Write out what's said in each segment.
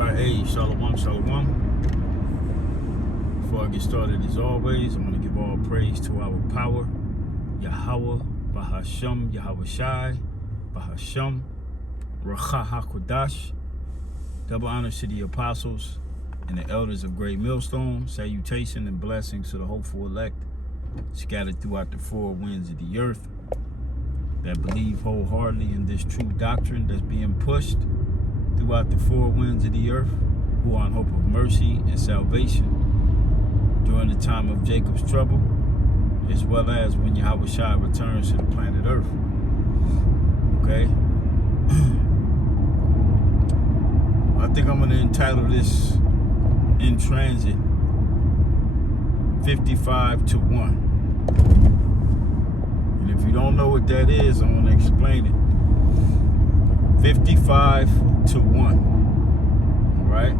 everybody. Hey, shalom, shalom. Before I get started, as always, I want to give all praise to our power, Yahweh, Bahasham, Yahweh Shai, Bahasham, Racha HaKodash. Double honors to the apostles and the elders of Great Millstone. Salutation and blessings to the hopeful elect scattered throughout the four winds of the earth that believe wholeheartedly in this true doctrine that's being pushed throughout the four winds of the earth, who are in hope of mercy and salvation during the time of Jacob's trouble, as well as when Yahweh Shai returns to the planet Earth. Okay? I think I'm going to entitle this In Transit 55 to 1. And if you don't know what that is, I'm going to explain it. 55 to 1. All right?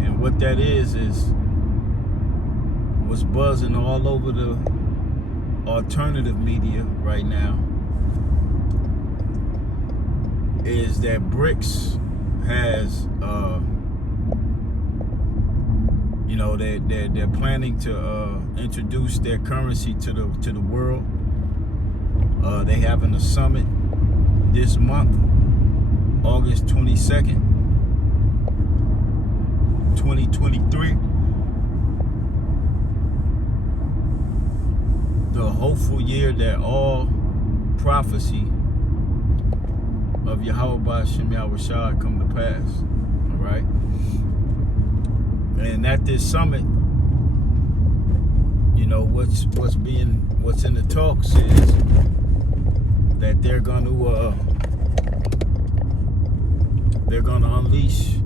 And what that is what's buzzing all over the alternative media right now is that BRICS has, they're planning to introduce their currency to the world. They having a summit this month, August 22nd, 2023. The hopeful year that all prophecy of Yahweh Ba'Shem Yahweh Shai come to pass. All right? And at this summit, what's in the talks is that they're going to unleash,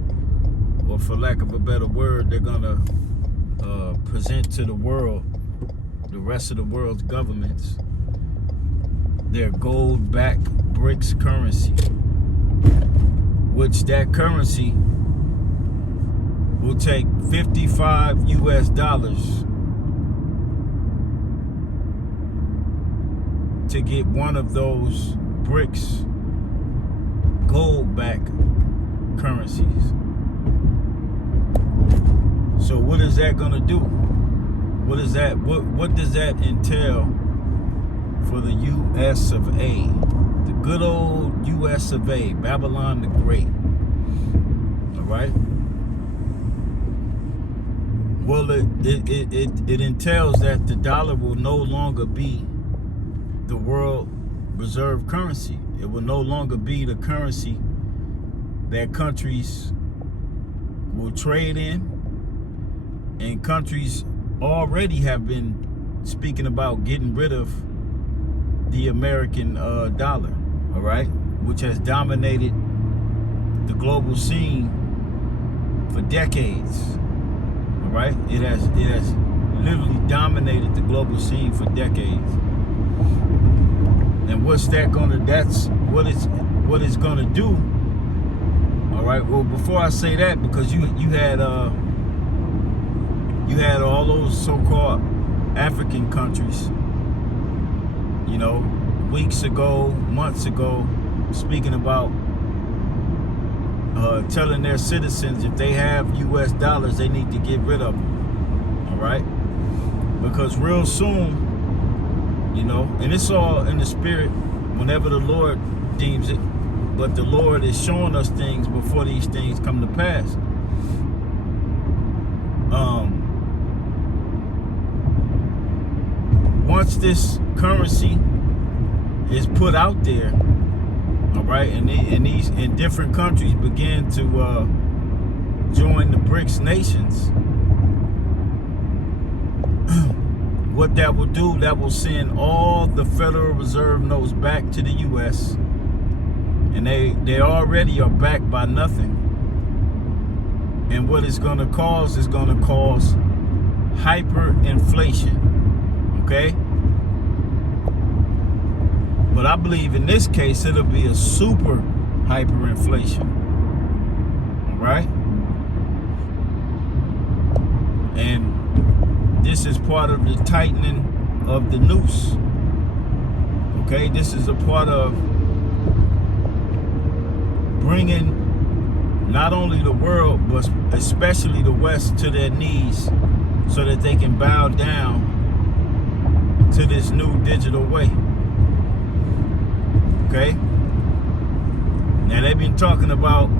or for lack of a better word, they're going to present to the world, the rest of the world's governments, their gold-backed BRICS currency, which that currency will take $55 US to get one of those BRICS gold-backed currencies. So what is that gonna do? What is that? What does that entail for the U.S. of A? The good old U.S. of A, Babylon the Great. All right. Well, it entails that the dollar will no longer be the world reserve currency. It will no longer be the currency that countries will trade in, and countries already have been speaking about getting rid of the American dollar, all right, which has dominated the global scene for decades. All right, it has literally dominated the global scene for decades. And what's that gonna? That's what it's gonna do. All right. Well, before I say that, because you had all those so-called African countries, weeks ago, months ago, speaking about telling their citizens if they have U.S. dollars, they need to get rid of them. All right? Because real soon, and it's all in the spirit whenever the Lord deems it, but the Lord is showing us things before these things come to pass. Once this currency is put out there, all right, and different countries begin to join the BRICS nations, what that will do, that will send all the Federal Reserve notes back to the U.S., and they already are backed by nothing. And what it's going to cause is going to cause hyperinflation, okay? But I believe in this case, it'll be a super hyperinflation, all right? And this is part of the tightening of the noose, okay? This is a part of bringing not only the world, but especially the West, to their knees so that they can bow down to this new digital way. Okay? Now, they've been talking about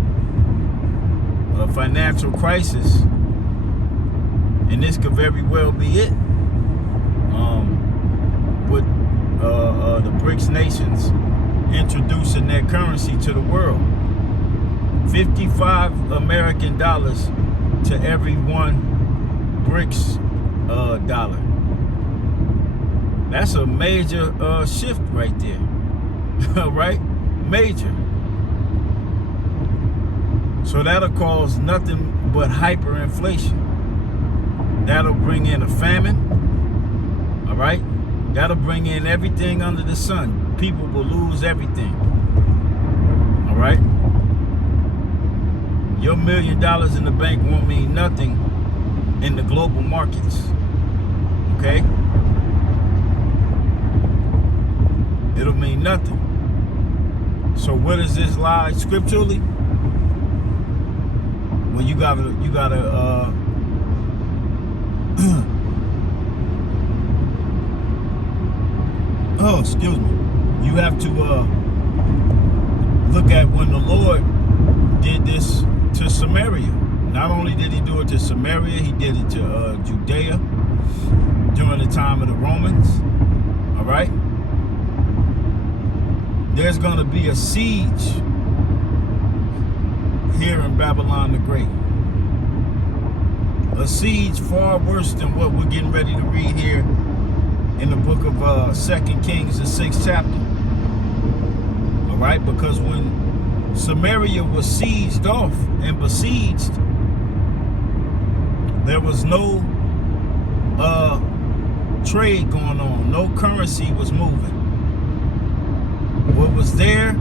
a financial crisis, and this could very well be it. With the BRICS nations introducing their currency to the world. 55 American dollars to every one BRICS dollar. That's a major shift right there. Right? Major. So that'll cause nothing but hyperinflation. That'll bring in a famine. All right? That'll bring in everything under the sun. People will lose everything. All right? Your $1 million in the bank won't mean nothing in the global markets. Okay? It'll mean nothing. So where does this lie scripturally? Well, you gotta oh, excuse me. You have to look at when the Lord did this to Samaria. Not only did he do it to Samaria, he did it to Judea during the time of the Romans. All right? There's going to be a siege here in Babylon the Great. A siege far worse than what we're getting ready to read here in the book of 2 Kings, the 6th chapter. All right? Because when Samaria was sieged off and besieged, there was no trade going on. No currency was moving. What was there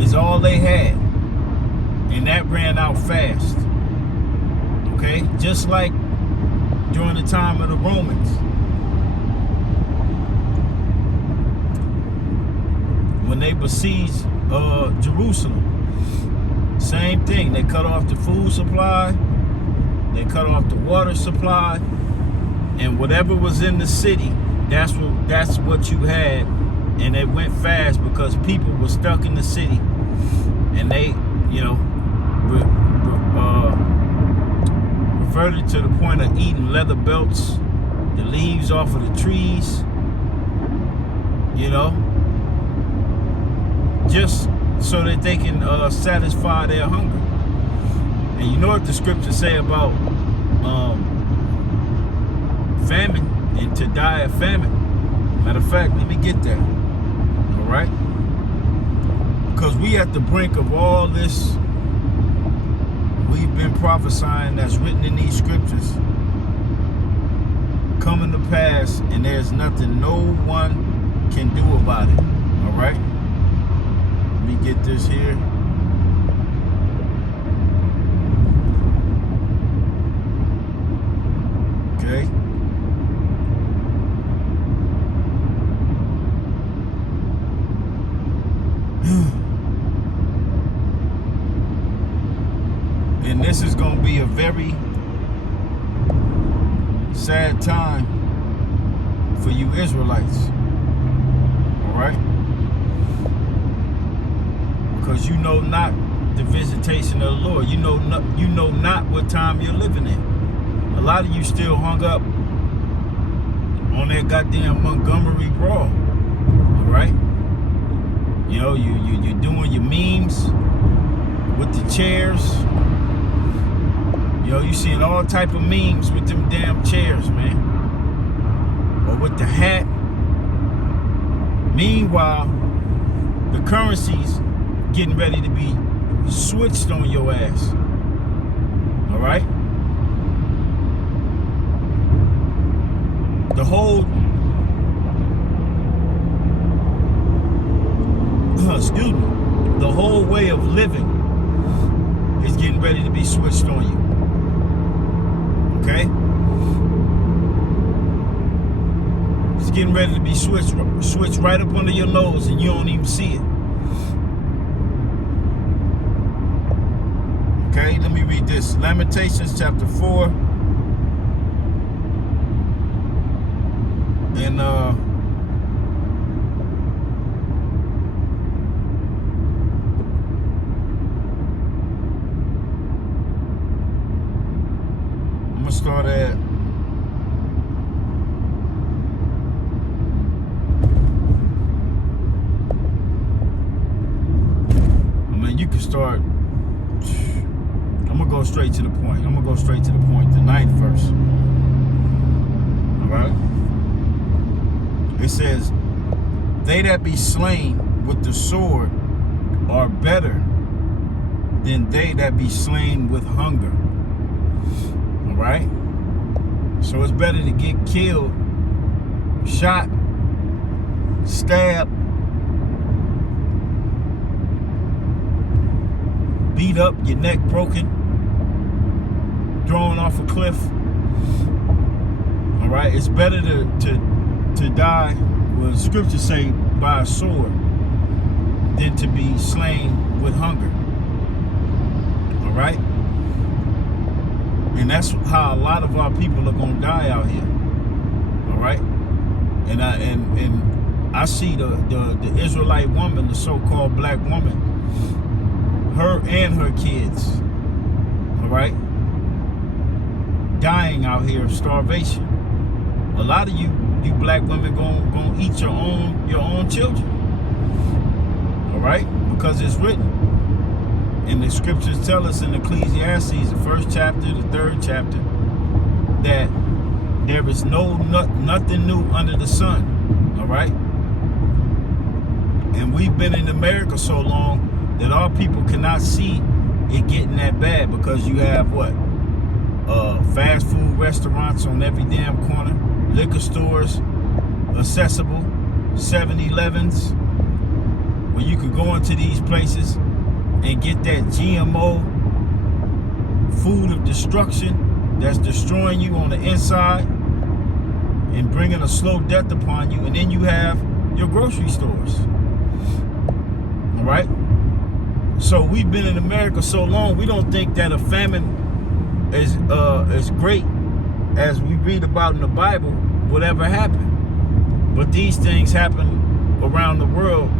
is all they had. And that ran out fast. Okay? Just like during the time of the Romans. When they besieged Jerusalem. Same thing. They cut off the food supply. They cut off the water supply. And whatever was in the city, that's what you had. And it went fast because people were stuck in the city. And they, reverted to the point of eating leather belts, the leaves off of the trees, just so that they can satisfy their hunger. And you know what the scriptures say about famine and to die of famine? Matter of fact, let me get that. All right? Because we at the brink of all this we've been prophesying that's written in these scriptures coming to pass, and there's nothing no one can do about it. All right? Let me get this here. Okay. And this is going to be a very sad time for you Israelites. All right? Because you know not the visitation of the Lord. You know not what time you're living in. A lot of you still hung up on that goddamn Montgomery brawl. All right? You're doing your memes with the chairs. You seeing all type of memes with them damn chairs, man. Or with the hat. Meanwhile, the currency's getting ready to be switched on your ass. All right? The whole the whole way of living is getting ready to be switched on you. Okay? It's getting ready to be switched right up under your nose and you don't even see it. It's Lamentations chapter 4. And I'm gonna start at you can start. I'm gonna go straight to the point. The 9th verse. All right. It says, "They that be slain with the sword are better than they that be slain with hunger." All right. So it's better to get killed, shot, stabbed, beat up, your neck broken, thrown off a cliff. All right, it's better to die, well, scriptures say, by a sword, than to be slain with hunger. All right, and that's how a lot of our people are gonna die out here. All right, and I see the Israelite woman, the so-called black woman, her and her kids, all right, dying out here of starvation. A lot of you black women gonna eat your own children, all right, because it's written. And the scriptures tell us in Ecclesiastes, the 1st chapter, the 3rd chapter, that there is nothing new under the sun, all right. And we've been in America so long that our people cannot see it getting that bad, because you have what? Fast food restaurants on every damn corner, liquor stores accessible, 7-Elevens, where you can go into these places and get that GMO food of destruction that's destroying you on the inside and bringing a slow death upon you. And then you have your grocery stores, all right? So we've been in America so long, we don't think that a famine is as great as we read about in the Bible would ever happen. But these things happen around the world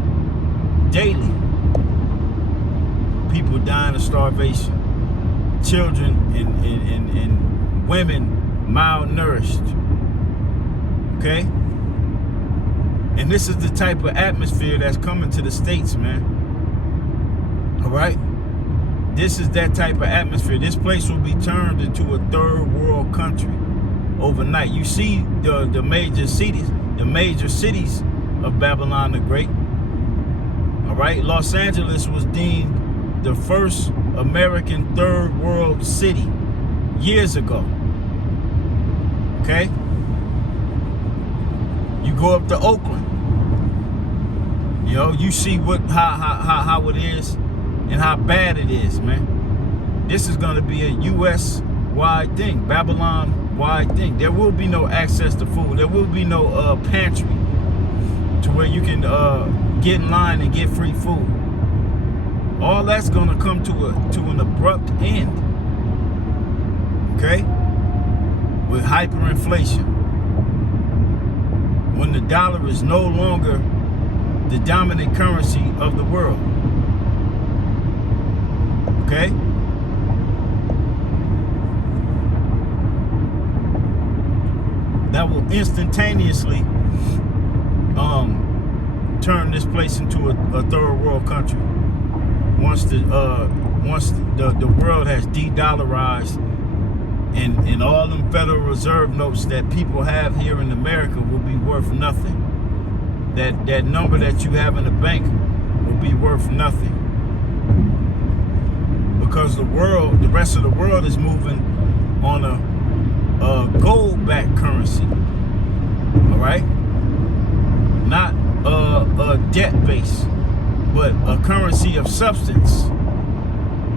daily. People dying of starvation, children and women malnourished. Okay? And this is the type of atmosphere that's coming to the States, man. All right? This is that type of atmosphere. This place will be turned into a third world country overnight. You see the major cities of Babylon the Great. All right? Los Angeles was deemed the first American third world city years ago. Okay? You go up to Oakland, you know, you see how it is and how bad it is, man. This is going to be a U.S.-wide thing, Babylon-wide thing. There will be no access to food. There will be no pantry to where you can get in line and get free food. All that's going to come to an abrupt end, okay, with hyperinflation. When the dollar is no longer the dominant currency of the world, okay? That will instantaneously turn this place into a third world country. Once the world has de-dollarized, and all them Federal Reserve notes that people have here in America will be worth nothing. That number that you have in the bank will be worth nothing, because the rest of the world is moving on a gold-backed currency. All right, not a debt base, but a currency of substance.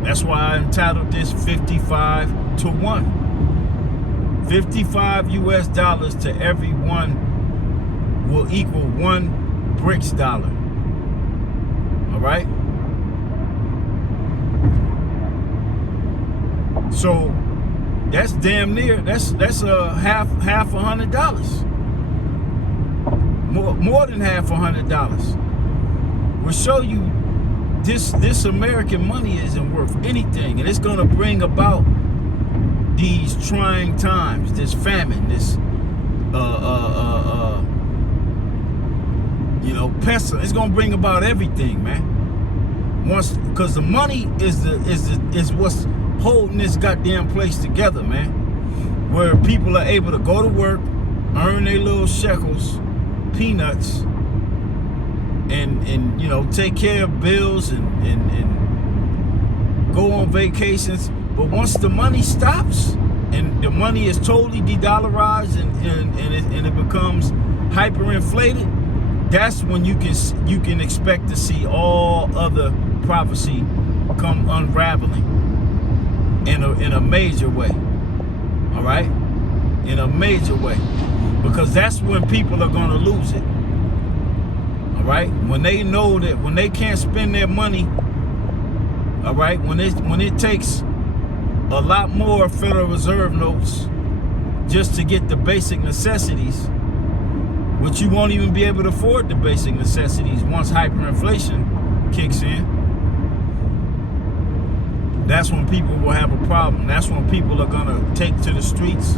That's why I entitled this 55-to-1. 55 US dollars to every one will equal 1 BRICS dollar. All right? So that's damn near, that's half $100. More than half $100. Will show you this American money isn't worth anything, and it's going to bring about these trying times, this famine, this pestilence. It's going to bring about everything, man. Because the money is what's holding this goddamn place together, man. Where people are able to go to work, earn their little shekels, peanuts, and take care of bills and go on vacations. But once the money stops and the money is totally de-dollarized and it becomes hyperinflated, that's when you can expect to see all other prophecy come unraveling in a major way. All right, in a major way, because that's when people are going to lose it. All right, when they know that when they can't spend their money. All right, when it takes a lot more Federal Reserve notes just to get the basic necessities, which you won't even be able to afford the basic necessities once hyperinflation kicks in. That's when people will have a problem. That's when people are gonna take to the streets,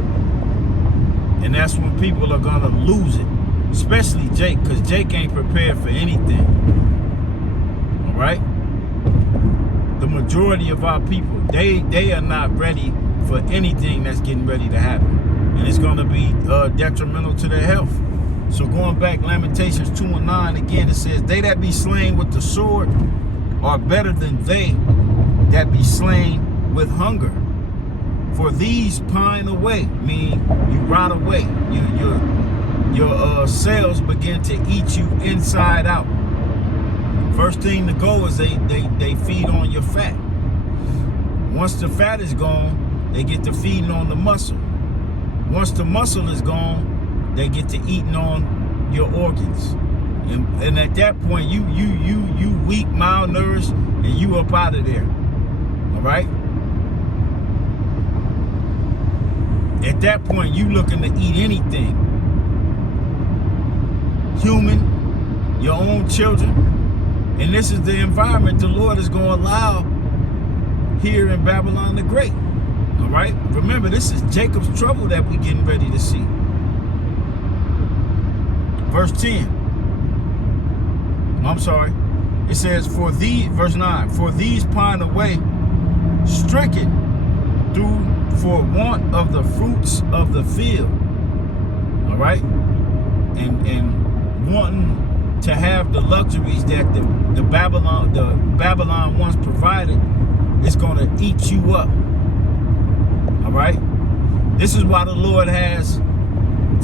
and that's when people are gonna lose it. Especially Jake, because Jake ain't prepared for anything. All right? The majority of our people, they are not ready for anything that's getting ready to happen. And it's going to be detrimental to their health. So going back, Lamentations 2:9, again, it says, they that be slain with the sword are better than they that be slain with hunger. For these pine away, meaning you rot away. Your cells begin to eat you inside out. First thing to go is they feed on your fat. Once the fat is gone, they get to feeding on the muscle. Once the muscle is gone, they get to eating on your organs. And at that point, you weak, malnourished, and you up out of there. All right? At that point, you looking to eat anything. Human, your own children. And this is the environment the Lord is going to allow here in Babylon the Great. All right? Remember, this is Jacob's trouble that we're getting ready to see. Verse 10. I'm sorry. It says, verse 9, for these pine away, stricken for want of the fruits of the field. All right? And wanting to have the luxuries that the Babylon once provided, is going to eat you up. All right? This is why the Lord has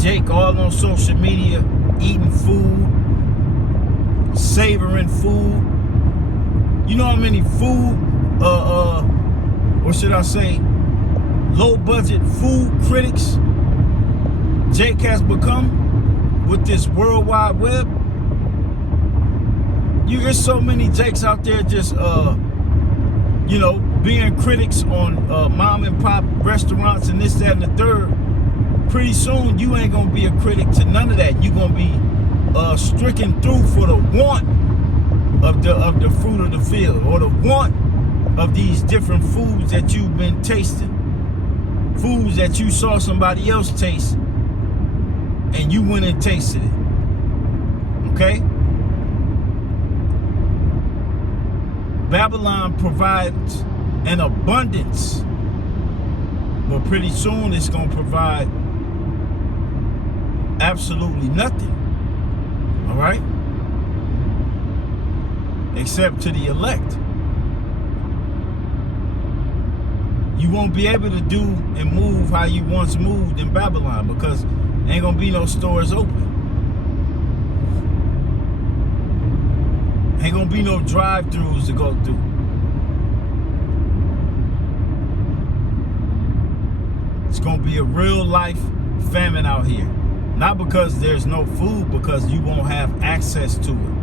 Jake all on social media, eating food, savoring food. You know how many food, what should I say, low budget food critics Jake has become with this World Wide Web? There's so many Jakes out there just, being critics on mom and pop restaurants and this, that, and the third. Pretty soon, you ain't gonna be a critic to none of that. You're gonna be stricken through for the want of the fruit of the field, or the want of these different foods that you've been tasting, foods that you saw somebody else taste, and you went and tasted it. Okay? Babylon provides an abundance, but pretty soon it's going to provide absolutely nothing. All right? Except to the elect. You won't be able to do and move how you once moved in Babylon, because ain't going to be no stores open. Ain't gonna be no drive-thrus to go through. It's gonna be a real life famine out here. Not because there's no food, because you won't have access to it.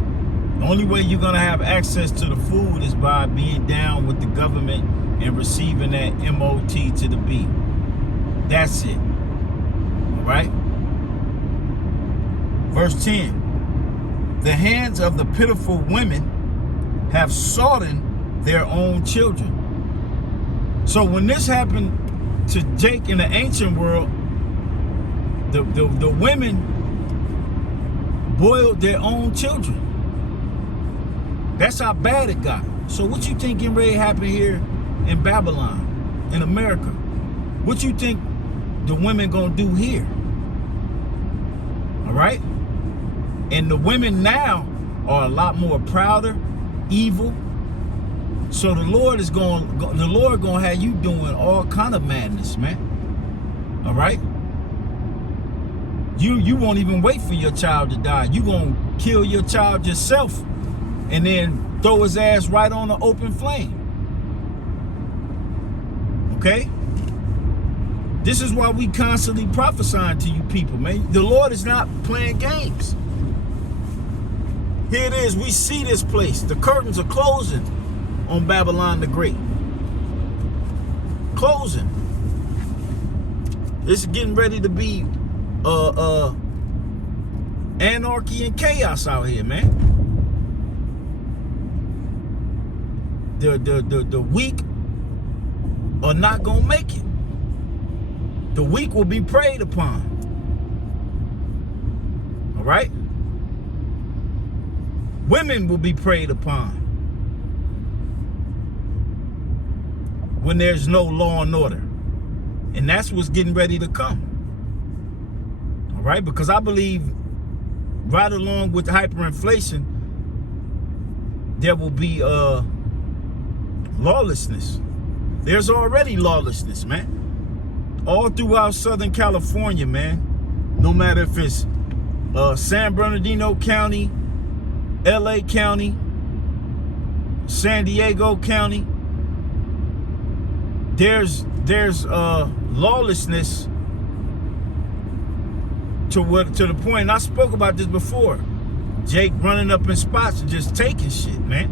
The only way you're gonna have access to the food is by being down with the government and receiving that MOT to the B. That's it. All right? Verse 10. The hands of the pitiful women have sodden their own children. So when this happened to Jake in the ancient world, the women boiled their own children. That's how bad it got. So what you think getting ready to happen here in Babylon, in America? What you think the women gonna do here? All right? And the women now are a lot more prouder, evil. So the Lord gonna have you doing all kind of madness, man. All right? You won't even wait for your child to die. You gonna kill your child yourself and then throw his ass right on the open flame. Okay? This is why we constantly prophesying to you people, man. The Lord is not playing games. Here it is. We see this place. The curtains are closing on Babylon the Great. Closing. It's getting ready to be anarchy and chaos out here, man. The weak are not gonna make it. The weak will be preyed upon. All right? Women will be preyed upon when there's no law and order. And that's what's getting ready to come. All right? Because I believe right along with hyperinflation, there will be lawlessness. There's already lawlessness, man. All throughout Southern California, man. No matter if it's San Bernardino County, LA County, San Diego County, there's lawlessness to the point, and I spoke about this before. Jake running up in spots and just taking shit, man.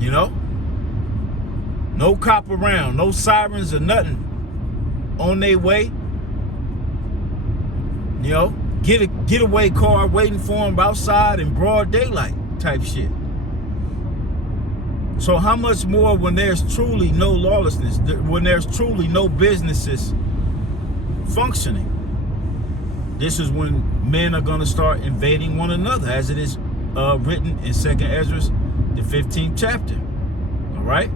You know? No cop around, no sirens or nothing on their way. You know, getaway car waiting for them outside in broad daylight type shit. So how much more when there's truly no lawlessness, when there's truly no businesses functioning? This is when men are going to start invading one another, as it is written in 2nd Ezra, the 15th chapter. All right?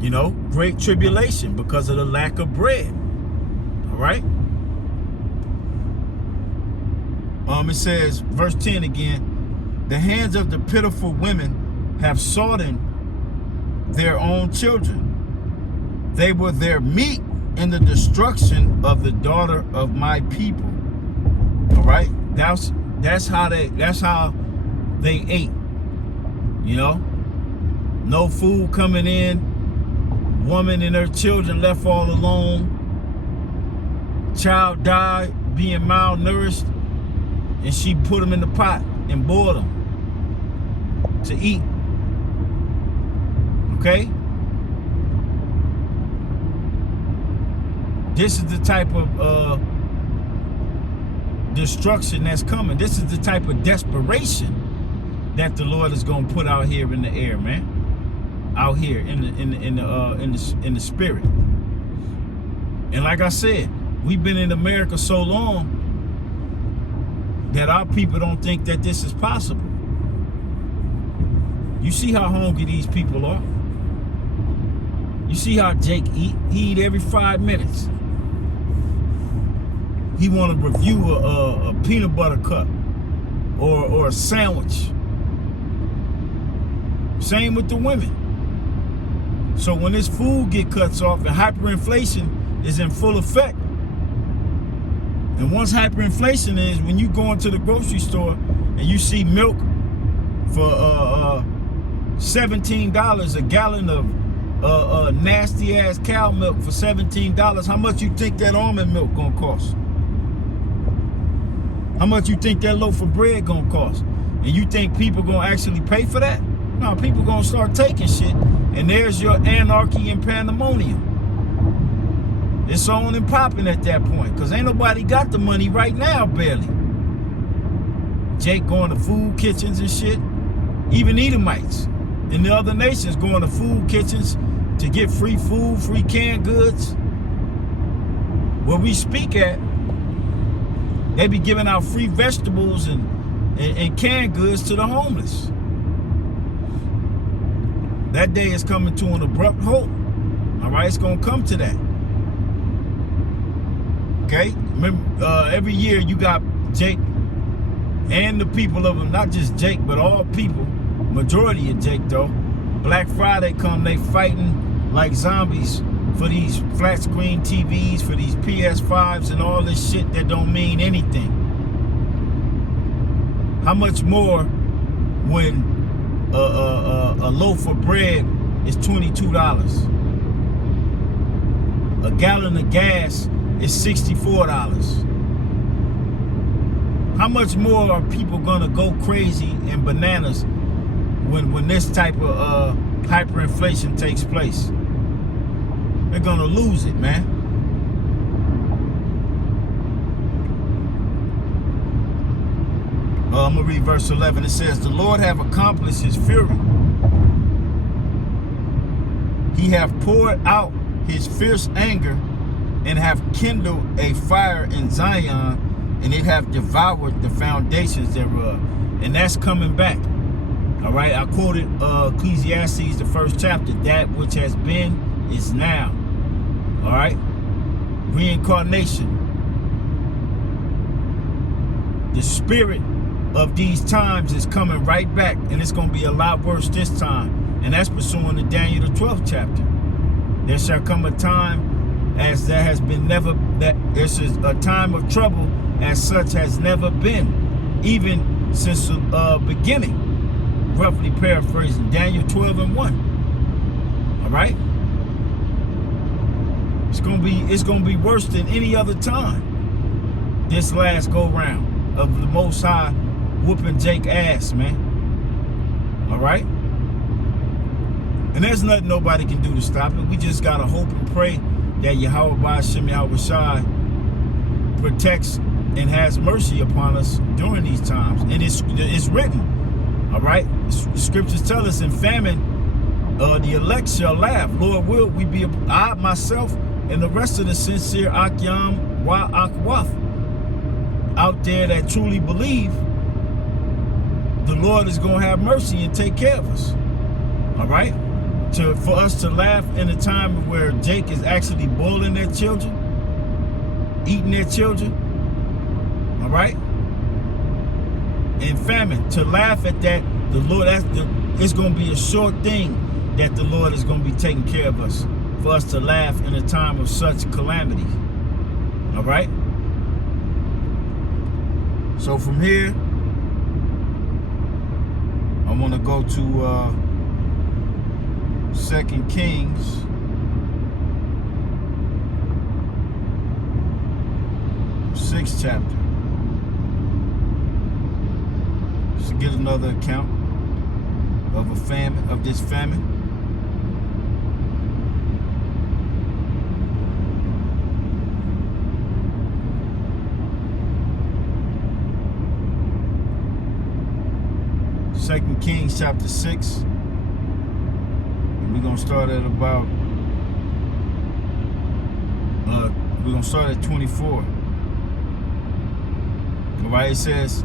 You know, great tribulation because of the lack of bread. All right? It says, verse 10 again, the hands of the pitiful women have sodden their own children. They were their meat in the destruction of the daughter of my people. All right? That's how they ate. You know? No food coming in. Woman and her children left all alone. Child died being malnourished, and she put them in the pot and boiled them to eat. Okay? This is the type of destruction that's coming. This is the type of desperation that the Lord is going to put out here in the air, man. Out here in the spirit. And like I said, we've been in America so long that our people don't think that this is possible. You see how hungry these people are. You see how Jake eat. He eat every 5 minutes. He want to review a peanut butter cup or a sandwich. Same with the women. So when this food get cuts off and hyperinflation is in full effect, and once hyperinflation is when you go into the grocery store and you see milk for $17, a gallon of nasty ass cow milk for $17, how much you think that almond milk gonna cost? How much you think that loaf of bread gonna cost? And you think people gonna actually pay for that? No, people gonna start taking shit, and there's your anarchy and pandemonium. It's on and popping at that point, because ain't nobody got the money right now, barely. Jake going to food kitchens and shit. Even Edomites and the other nations going to food kitchens to get free food, free canned goods. Where we speak at, they be giving out free vegetables and canned goods to the homeless. That day is coming to an abrupt halt. All right, it's gonna come to that. Okay, remember, every year you got Jake and the people of them, not just Jake, but all people, majority of Jake though. Black Friday come, they fighting like zombies for these flat screen TVs, for these PS5s and all this shit that don't mean anything. How much more when a loaf of bread is $22? A gallon of gas is $64. How much more are people gonna go crazy and bananas when this type of hyperinflation takes place? They're gonna lose it, man. I'm gonna read verse 11. It says, "The Lord have accomplished his fury. He have poured out his fierce anger and have kindled a fire in Zion, and it have devoured the foundations thereof." And that's coming back. All right, I quoted Ecclesiastes, the first chapter. That which has been is now. All right, reincarnation. The spirit of these times is coming right back, and it's going to be a lot worse this time. And that's pursuing the Daniel, the 12th chapter. There shall come a time as there has been never, that this is a time of trouble as such has never been, even since the beginning. Roughly paraphrasing Daniel 12:1. All right, it's gonna be worse than any other time. This last go round of the Most High whooping Jake ass, man. All right, and there's nothing nobody can do to stop it. We just gotta hope and pray that Yahweh Ba'ashem Yahweh Shai protects and has mercy upon us during these times. And it's written, all right? The scriptures tell us in famine, the elect shall laugh. Lord will, we be, I myself and the rest of the sincere Akyam Wa Akwaf out there that truly believe the Lord is going to have mercy and take care of us. All right? For us to laugh in a time where Jake is actually boiling their children, eating their children, all right? And famine, to laugh at that, the Lord, it's going to be a short thing that the Lord is going to be taking care of us, for us to laugh in a time of such calamity, all right? So from here, I want to go to 2 Kings, sixth chapter, just to get another account of a famine, of this famine. Second Kings chapter 6. We're gonna start at about we're gonna start at 24. All right, it says,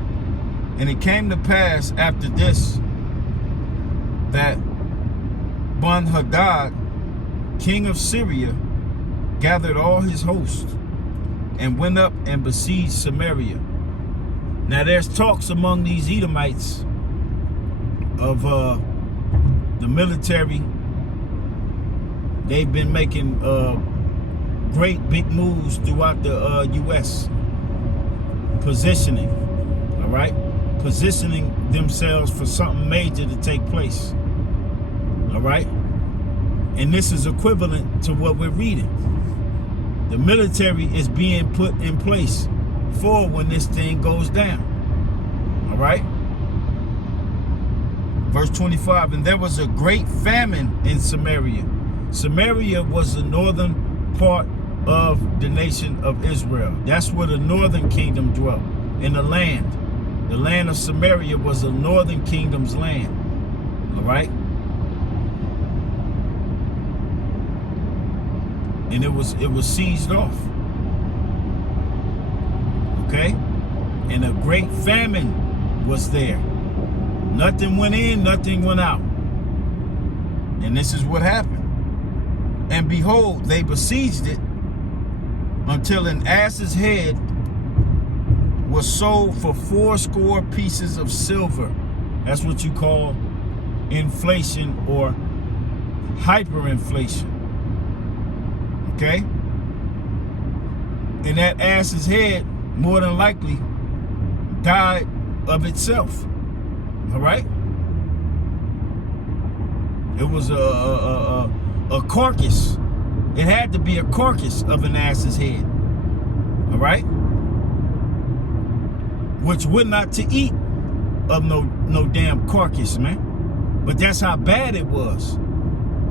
"And it came to pass after this that Ben-Hadad, king of Syria, gathered all his host and went up and besieged Samaria." Now there's talks among these Edomites of the military. They've been making great big moves throughout the U.S. Positioning, all right? Positioning themselves for something major to take place, all right? And this is equivalent to what we're reading. The military is being put in place for when this thing goes down. All right? Verse 25, and there was a great famine in Samaria. Samaria was the northern part of the nation of Israel. That's where the northern kingdom dwelt, in the land. The land of Samaria was the northern kingdom's land. All right? And it was sieged off. Okay? And a great famine was there. Nothing went in, nothing went out. And this is what happened. And behold, they besieged it until an ass's head was sold for 80 pieces of silver. That's what you call inflation or hyperinflation. Okay? And that ass's head, more than likely, died of itself. All right? It was a carcass. It had to be a carcass of an ass's head. All right? Which would not to eat of no damn carcass, man. But that's how bad it was.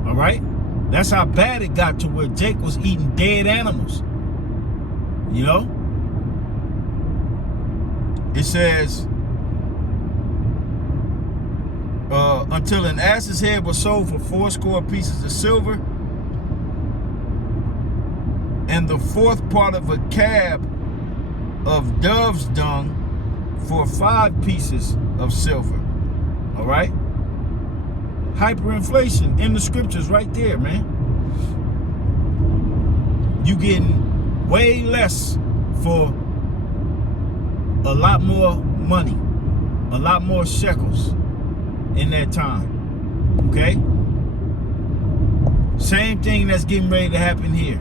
All right? That's how bad it got to where Jake was eating dead animals. You know? It says, until an ass's head was sold for 80 pieces of silver, and the fourth part of a cab of dove's dung for 5 pieces of silver. All right? Hyperinflation in the scriptures right there, man. You getting way less for a lot more money, a lot more shekels in that time. Okay? Same thing that's getting ready to happen here.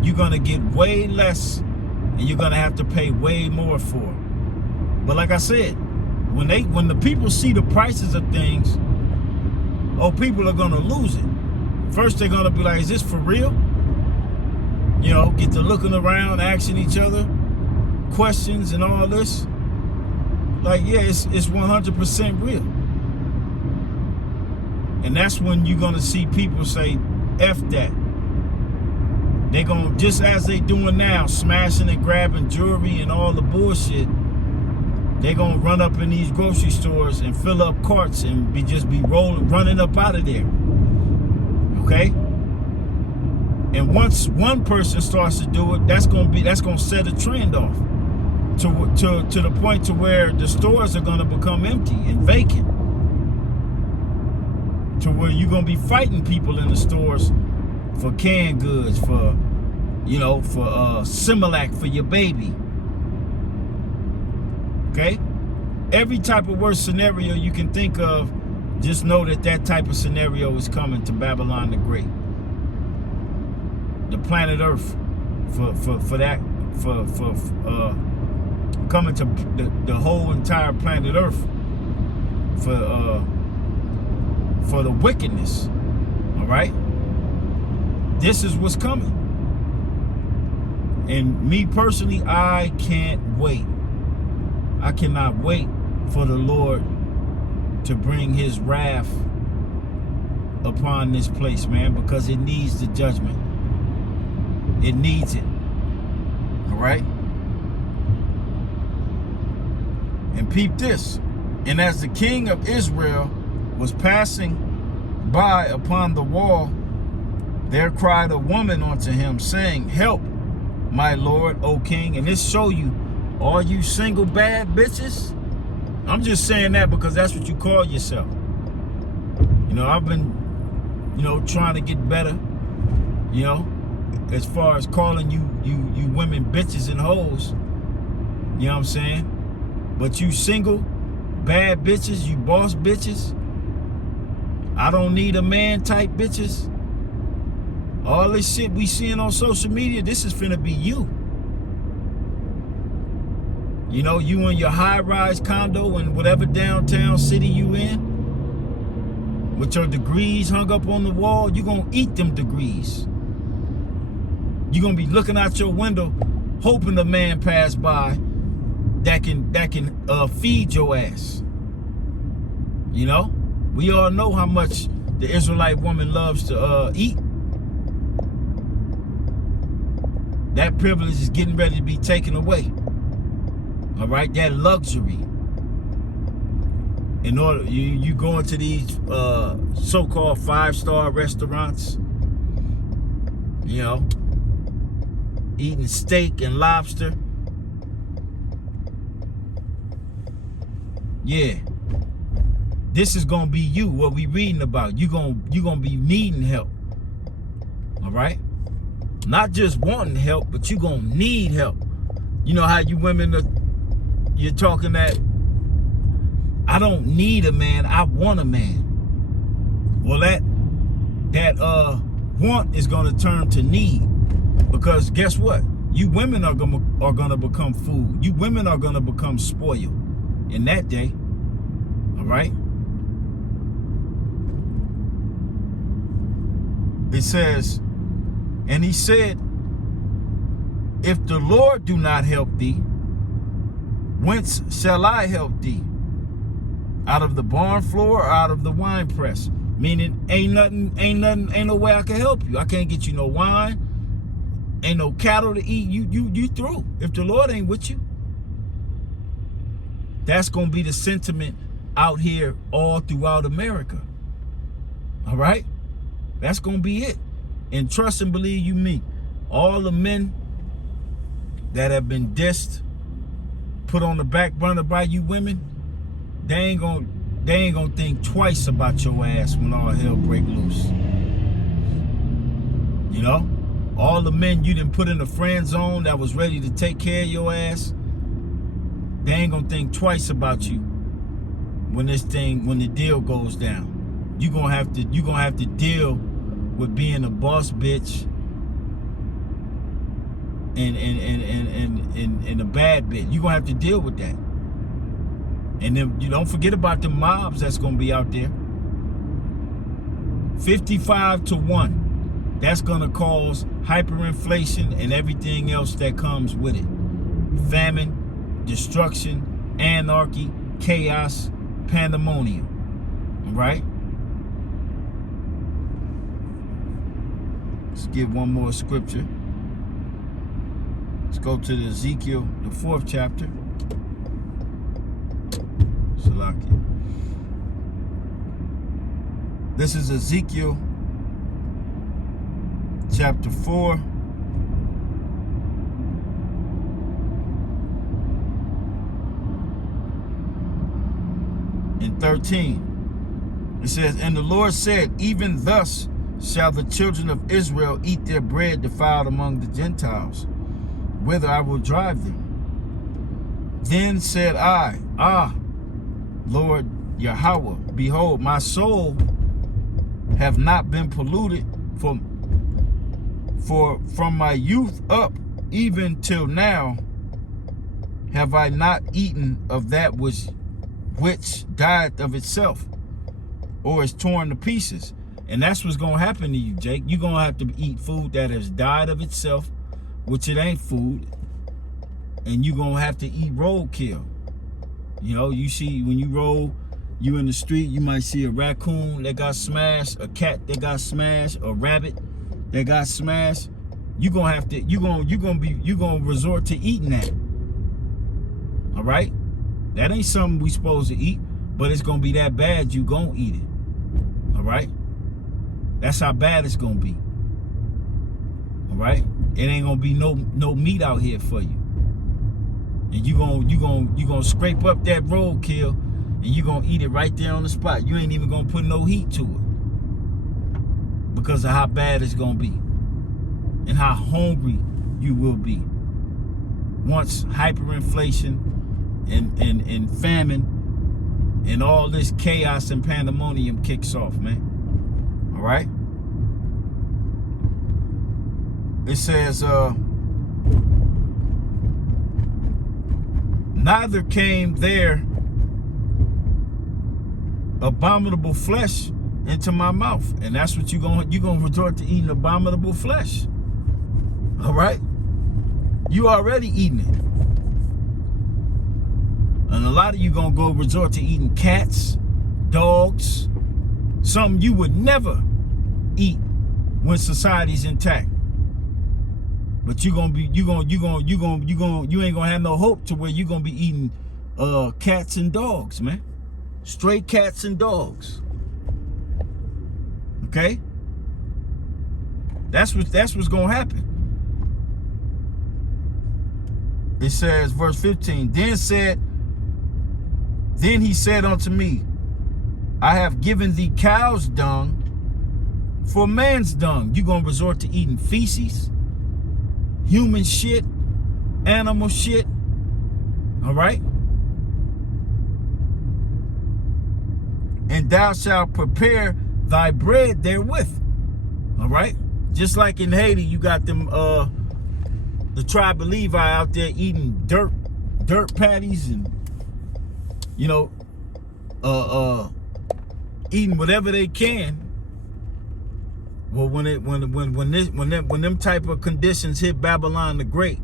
You're gonna get way less and you're gonna have to pay way more for it. But like I said, when the people see the prices of things, oh, people are gonna lose it. First they're gonna be like, is this for real? You know, get to looking around, asking each other questions and all this. Like, yeah, it's 100% real. And that's when you're gonna see people say, F that. They're gonna, just as they doing now, smashing and grabbing jewelry and all the bullshit, they're gonna run up in these grocery stores and fill up carts and just be running up out of there. Okay? And once one person starts to do it, that's gonna set a trend off to the point to where the stores are gonna become empty and vacant. To where you're gonna be fighting people in the stores for canned goods, for Similac for your baby. Okay? Every type of worst scenario you can think of, just know that type of scenario is coming to Babylon the Great. The planet Earth, coming to the whole entire planet Earth for the wickedness. All right? This is what's coming. And me personally, I can't wait. I cannot wait for the Lord to bring his wrath upon this place, man, because it needs the judgment. It needs it. All right? And peep this. And as the king of Israel was passing by upon the wall, there cried a woman unto him, saying, help, my lord, O king. And this show you, all you single bad bitches. I'm just saying that because that's what you call yourself. You know, I've been, trying to get better, as far as calling you women bitches and hoes. You know what I'm saying? But you single bad bitches, you boss bitches, I don't need a man type bitches, all this shit we seeing on social media, this is finna be you. You in your high-rise condo in whatever downtown city you in, with your degrees hung up on the wall, you gonna eat them degrees. You gonna be looking out your window, hoping the man pass by, that can feed your ass. You know, we all know how much the Israelite woman loves to eat. That privilege is getting ready to be taken away. All right, that luxury. In order, you go into these so-called 5-star restaurants, you know, eating steak and lobster. Yeah, this is gonna be you. What we reading about? You gonna be needing help. All right, not just wanting help, but you gonna need help. You know how you women you're talking that I don't need a man, I want a man. Well, that want is gonna turn to need, because guess what? You women are gonna become food. You women are gonna become spoiled in that day. All right. It says, and he said, if the Lord do not help thee, whence shall I help thee? Out of the barn floor or out of the wine press? Meaning ain't no way I can help you. I can't get you no wine, ain't no cattle to eat. You through. If the Lord ain't with you. That's gonna be the sentiment out here all throughout America. All right? That's gonna be it. And trust and believe you me, all the men that have been dissed, put on the back burner by you women, they ain't gonna think twice about your ass when all hell break loose. You know, all the men you done put in the friend zone that was ready to take care of your ass, they ain't gonna think twice about you when the deal goes down. You gonna have to deal with being a boss bitch and a bad bitch. You gonna have to deal with that. And then you don't forget about the mobs that's gonna be out there. 55-1. That's gonna cause hyperinflation and everything else that comes with it. Famine, destruction, anarchy, chaos, pandemonium. All right? Let's get one more scripture. Let's go to the Ezekiel, the 4th chapter. Salaki. This is Ezekiel chapter 4. And 13. It says, and the Lord said, even thus shall the children of Israel eat their bread defiled among the Gentiles, whither I will drive them. Then said I, Lord Yahweh, behold, my soul have not been polluted from my youth up, even till now have I not eaten of that which died of itself, or is torn to pieces. And that's what's gonna happen to you, Jake. You're gonna have to eat food that has died of itself, which it ain't food, and you're gonna have to eat roadkill. You know, you see when you roll, you in the street, you might see a raccoon that got smashed, a cat that got smashed, a rabbit that got smashed. You're gonna resort to eating that. All right? That ain't something we supposed to eat, but it's gonna be that bad you gonna eat it. All right? That's how bad it's gonna be. All right? It ain't gonna be no meat out here for you. And you gonna scrape up that roadkill and you gonna eat it right there on the spot. You ain't even gonna put no heat to it because of how bad it's gonna be and how hungry you will be once hyperinflation and famine and all this chaos and pandemonium kicks off, man. All right? It says, neither came there abominable flesh into my mouth. And that's what you're gonna resort to eating abominable flesh. All right? You already eating lot of you gonna go resort to eating cats, dogs, something you would never eat when society's intact. But you ain't gonna have no hope to where you gonna be eating cats and dogs, man. Stray cats and dogs. Okay? That's what's gonna happen. It says, verse 15, then he said unto me, I have given thee cow's dung for man's dung. You're gonna resort to eating feces, human shit, animal shit. All right? And thou shalt prepare thy bread therewith. All right? Just like in Haiti, you got them the tribe of Levi out there eating dirt patties and, you know, eating whatever they can. Well, when them type of conditions hit Babylon the Great,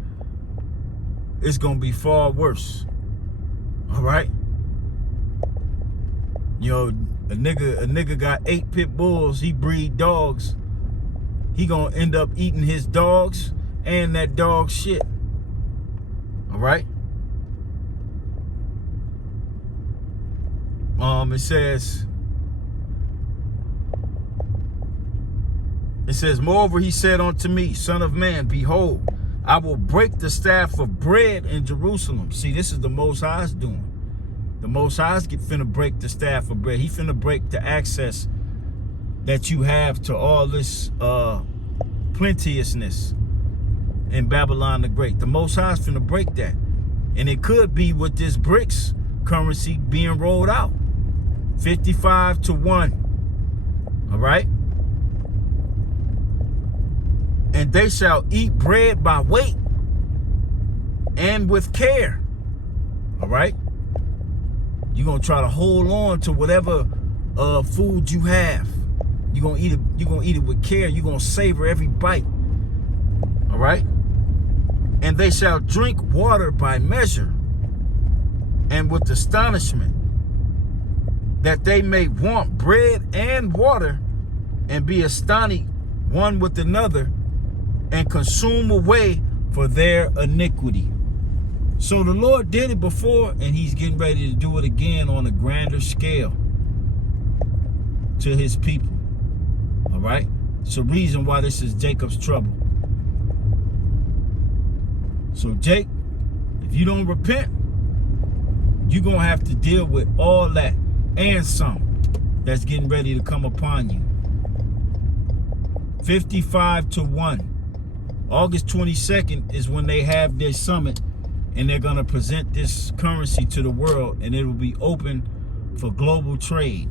it's gonna be far worse. All right. You know, a nigga got 8 pit bulls. He breed dogs. He gonna end up eating his dogs and that dog shit. All right. It says, moreover, he said unto me, Son of man, behold, I will break the staff of bread in Jerusalem. See, this is the Most High's doing. The Most High's finna break the staff of bread. He finna break the access that you have to all this plenteousness in Babylon the Great. The Most High's finna break that. And it could be with this BRICS currency being rolled out. 55-1. All right? And they shall eat bread by weight and with care. All right? You're going to try to hold on to whatever food you have. You're going to eat it with care. You're going to savor every bite. All right? And they shall drink water by measure and with astonishment, that they may want bread and water and be astonished one with another and consume away for their iniquity. So the Lord did it before, and he's getting ready to do it again on a grander scale to his people. All right? It's a reason why this is Jacob's trouble. So Jake, if you don't repent, you're going to have to deal with all that and some that's getting ready to come upon you. 55-1. August 22nd is when they have their summit, and they're going to present this currency to the world, and it will be open for global trade.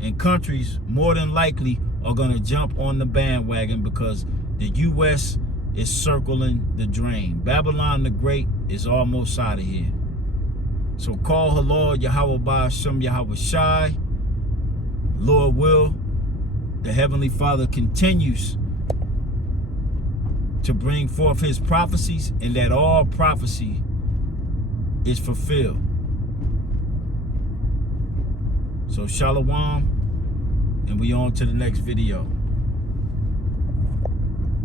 And countries more than likely are going to jump on the bandwagon because the U.S. is circling the drain. Babylon the Great is almost out of here. So call her Lord Yahweh Ba'ashem Yahweh Shai. Lord will, the Heavenly Father continues to bring forth his prophecies, and that all prophecy is fulfilled. So shalom, and we on to the next video.